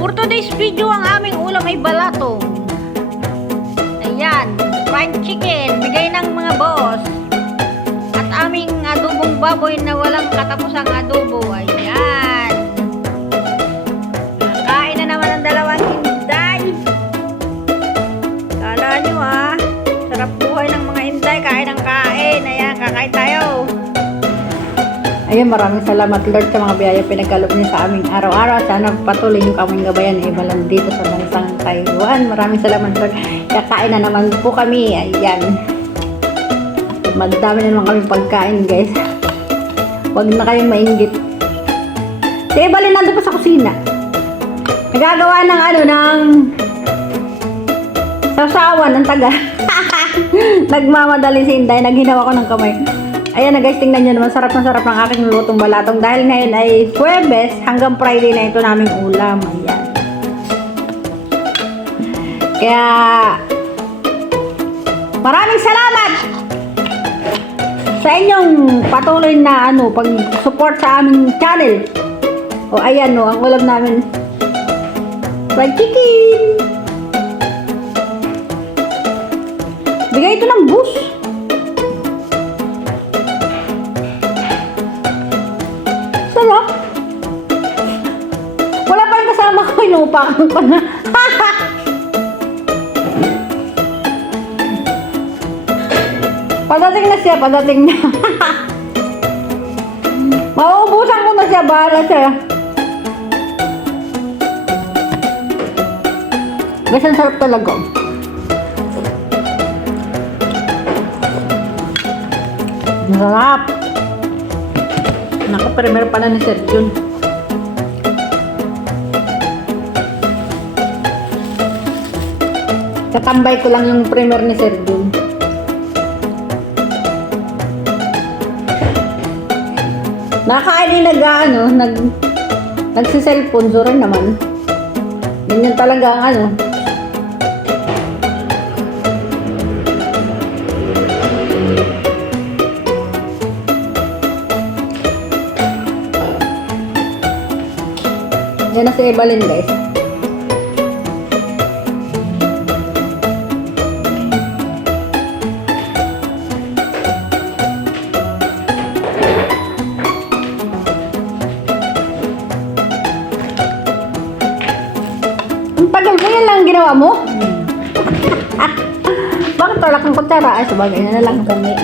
For today's video, ang aming ulam ay balatong. Ayan, fried chicken, bigay ng mga boss. At aming adobong baboy na walang katapusang adobo. Ayan. Kain na naman ang dalawang inday. Kala nyo sarap buhay ng mga inday. Kain ng kain. Ayan, kakain tayo. Ayun, maraming salamat Lord sa mga biyaya pinagkaloob niyo sa aming araw-araw. Sana patuloy niyo kaming gabayan na ibalan dito sa bansang Taiwan. Maraming salamat Lord. Kakain na naman po kami. Ayan. Magdami na naman kami pagkain guys. Huwag na kayong mainggit. Si Evelyn nandun pa sa kusina. Nagagawa ng ng sasawan ng taga. Nagmamadali si Inday. Naghinawa ko ng kamay. Ayan na guys, tingnan nyo naman, sarap na sarap ng aking lutong balatong. Dahil ngayon ay Huwebes, hanggang Friday na ito naming ulam. Ayan. Kaya, maraming salamat sa inyong patuloy na pag-support sa aming channel. O ayan ang ulam namin. Fried chicken. Bigay ito ng bus. Sarap. Wala pa yung kasama ko, inupakan ko na. Padating na siya, padating na. Mauubusan ko na siya, bahala siya. Guys, ang sarap talaga. Sarap. Naka-premier pala ni Sir Jun. Katambay ko lang yung premier ni Sir Jun. Nakakain yung nagsiselfone, so rin naman. Ganyan talaga ang Yan na si Evelyn guys. Ang tagal mo, yan lang ang ginawa mo? Bakit talak ng kutsara? Ay, sabagay na lang kami.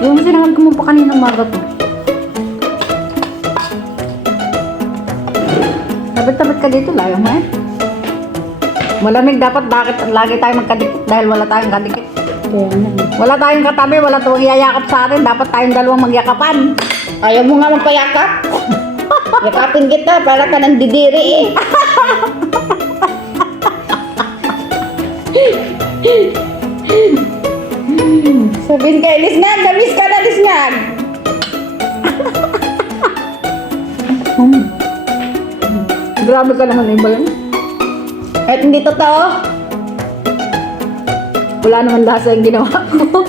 Yung sinangag ko mo pa kaninang maga to. Tabat-tabat ka dito, layo mo eh. Malamig dapat, bakit lagi tayo magkadikit dahil wala tayong kadikit. Wala tayong katabi, wala tayong iyayakap sa atin, dapat tayong dalawang magyakapan. Ayaw mo nga magpayakap. Yakapin kita para ka nang didiri eh. Sabihin kay Lisngag, namiss ka na Lisngag. Grabe ka naman, Evelyn. Kahit hindi totoo. Wala naman lasa yung ginawa ko.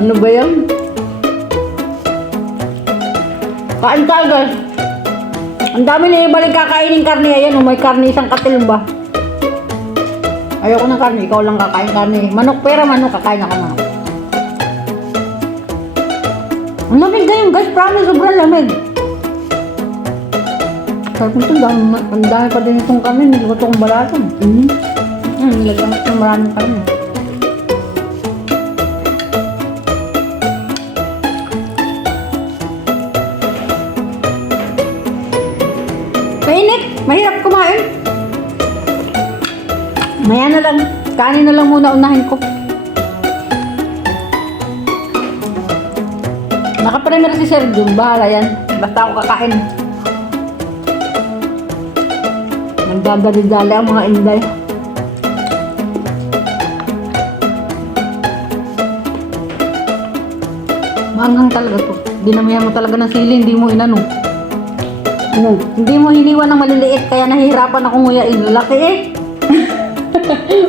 Ano ba yan? Kain tayo guys. Ang dami na Evelyn kakainin karne. Ayan, may karne isang katil ba? Ayoko ng karne, ikaw lang kakain karne. Manok, pera manok, kakain ako manok. Ang lamig ngayon guys, promise, sobrang lamig. Sarap nito, ang dami pa din itong kami, niluto kong balatong. Nilagyan ko ng maraming kami. Mainit, mahirap kumain. Maya na lang, kanin na lang muna unahin ko. Naka-premier si Sir Jun, bahala yan. Basta ako kakain. Nagdadali-dali ang mga inday. Maanghang talaga to. Dinamihan mo talaga ng sili, hindi mo inano. Hindi mo hiniwan ng maliliit, kaya nahihirapan akong nguyain. Lalaki eh.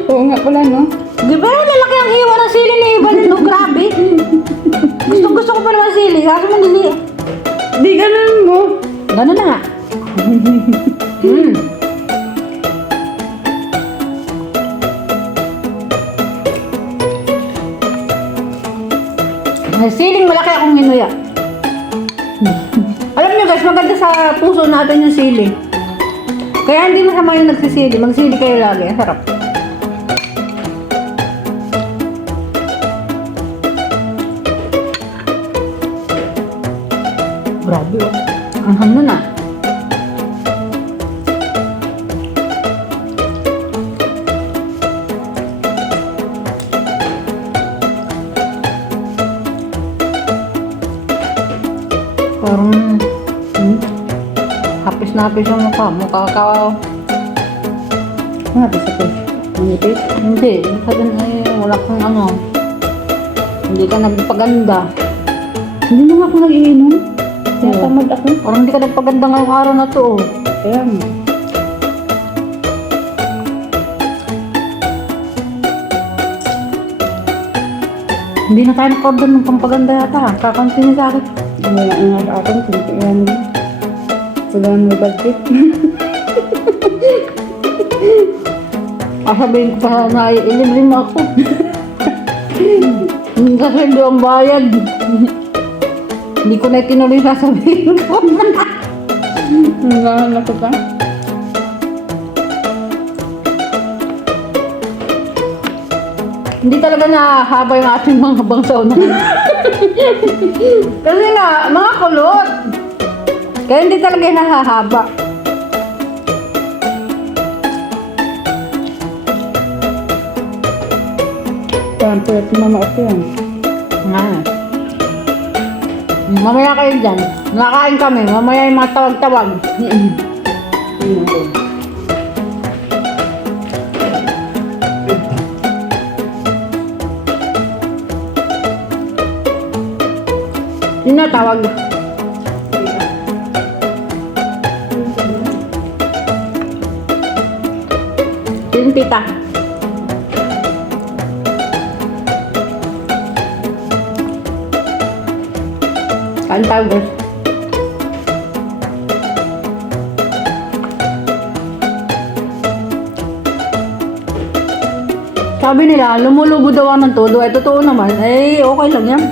Oo nga pala no. Di ba lalaki ang hiwa ng sili ni Evelyn? No, grabe. Gusto ko pa naman sili. Kaso mo hindi. Di ganun mo. Ganun na nga. Mm. May siling malaki akong hinuya. Alam niyo guys, maganda sa puso natin yung sili. Kaya hindi masama yung nagsisili. Magsili kayo lagi. Ang sarap. Grabe oh. Ang hangno na. Parang hapis na hapis yung mukha. Mukha ka. Hapis ako. Manipis. Hindi. Sabi na wala kang ano. Hindi ka nagpaganda. Hindi naman ako nag-iinom. Kaya tamad ako. Parang hindi ka nagpaganda ngayong araw na to. Oh. Kaya mo. Hindi na tayo nag-order ng pampaganda yata. Kakanti niya sa akin. Wala nga sa akin. Kaya mo. Wala mo budget. Sabihin ko pa na ilibre mo ako. Kasi hindi ang bayad. Hindi ko na tinuloy sasabihin ko. Nangyahan ako ka. Hindi talaga nahahaba yung ating mga bangsaw na. Kasi nga, mga kulot. Kaya hindi talaga nahahaba. Kaya po yung mama ako yan. Nga. Mamaya kayo dyan. Nakakain kami. Mamaya yung mga tawag-tawag. Yun na tawag. Yun tita. Kain tayo guys. Sabi nila, lumulubo daw ang ng todo. Ay, totoo naman. Eh, okay lang yan.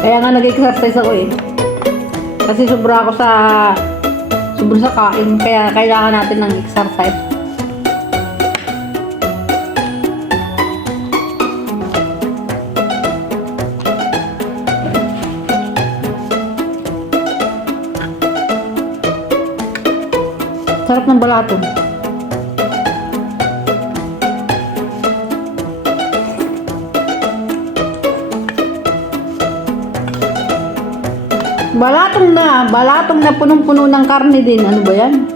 Kaya nga nag-exercise ako eh. Kasi sobra ako sa kain. Kaya kailangan natin ng exercise. Sarap ng balaton. Balatong na punong-puno ng karne din. Ano ba yan?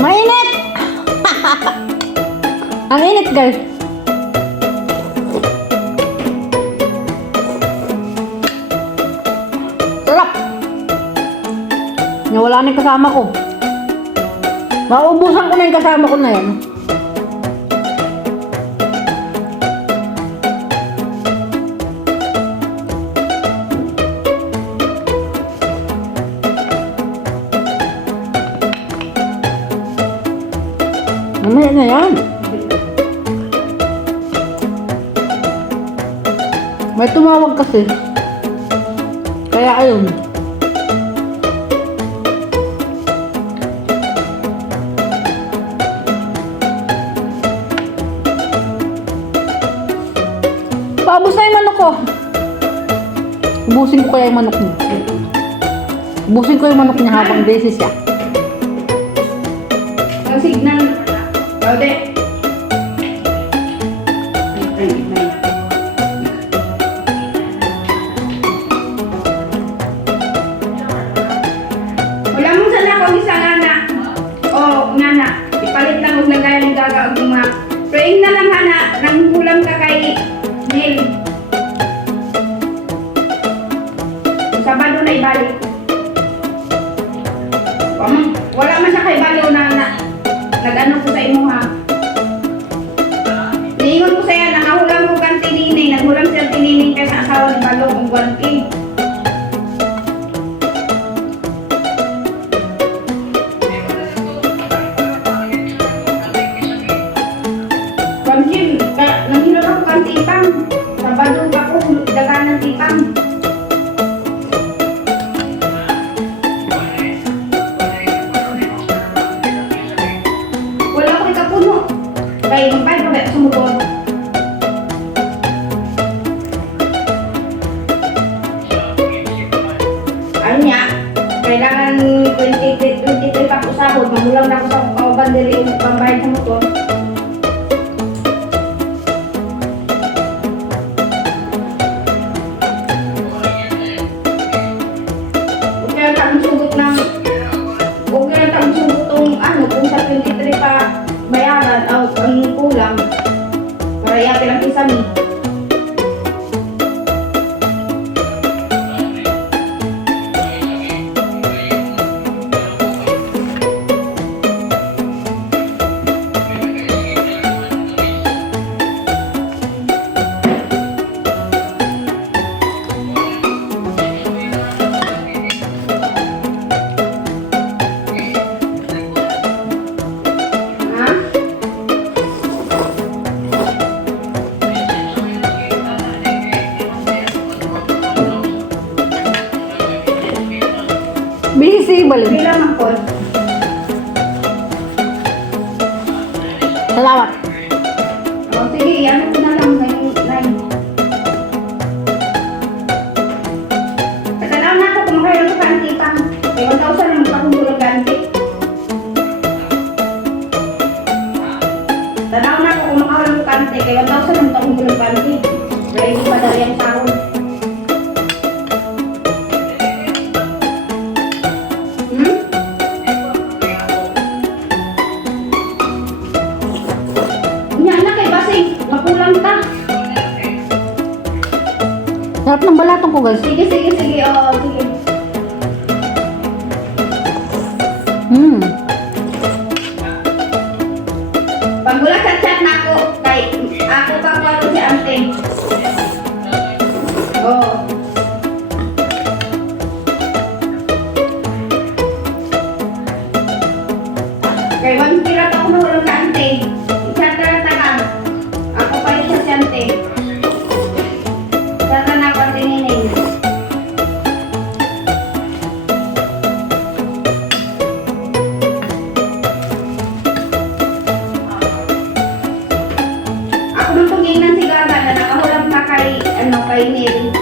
Mainit! Ang init guys. Sarap! Nawala na yung kasama ko. Maubusan ko na yung kasama ko na yan. Mamaya na yan. May tumawag kasi. Kaya ayun. Paubos na yung manok ko. Ubusin ko kaya yung manok niya. Ubusin ko yung manok niya habang beses siya. Ang signal. Ode. Wala mong sana kung isa ngana. O, ngana. Ipalit lang huwag lagayan ng gagaag mga. Praying na lang hana. Nang hulang ka kay Neil. Sabado na ibalik. Wala man man siya kay Balo na nag-ano ko sa imo ha. Niingon ko sa'yo, nakahulang ko kang tinining. Naghulang siya tinining kaya sa asawa ni Balo kung 1K. Pag-gym, nanghilot ako kang tipang. Sa Balo ako, dagan ng tipang. Wala ko ikapuno. Kaya yung pa sa motor. Ano niya? Kailangan 23 pa ko sahod. Mamulang na ako sa kauban dili yung pambayad sa motor. Huwag kaya tayong sugot ng huwag kaya tayong sugot tong ano kung sa 23 pa bayaran o ang kulang para yate lang kisami. Ha? Busy, Evelyn. Bilang ang call. Salamat. O sige, ano ko na lang ngayong line. Katanaw na ako kung makailan ko ka ng tipang. Kaya 1,000 lang akong gulang ganti. Tanaw na ako kung makailan ko kante. Kaya 1,000 lang akong gulang ganti. Kaya hindi pa dali ang sahod. Hmm? Nya na kay Basing, makulang ka. Sarap ng balatong ko, guys. Sige, sige, sige. Oo, sige. Hmm. Pag wala sa chat na ako, kay ako pa ko si ante. Oo. Kay 1 kira ako nahulog ka ante. Chat na lang. Ako pa rin sa si ante. Chat na ako ante nining. Ako nung tunginan si Gaga na nakahulog na kay Neil.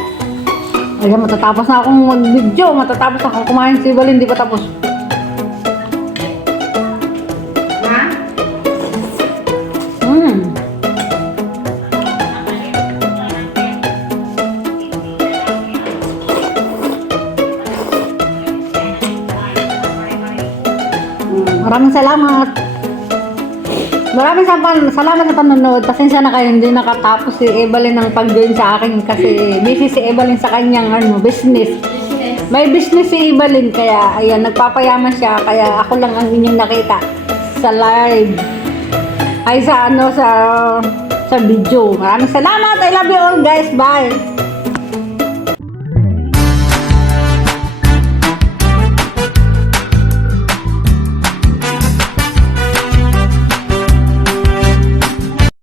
Ayan, matatapos na akong mag-video. Matatapos na akong kumain si Evelyn. Di pa tapos. Ha? Hmm. Maraming salamat. Maraming salamat sa panonood. Pasensya na kayo, hindi nakatapos si Evelyn ng pag-join sa akin kasi busy si Evelyn sa kanyang business. May business si Evelyn kaya ayan, nagpapayaman siya kaya ako lang ang inyong nakita sa live. Ay sa sa video. Maraming salamat. I love you all guys. Bye.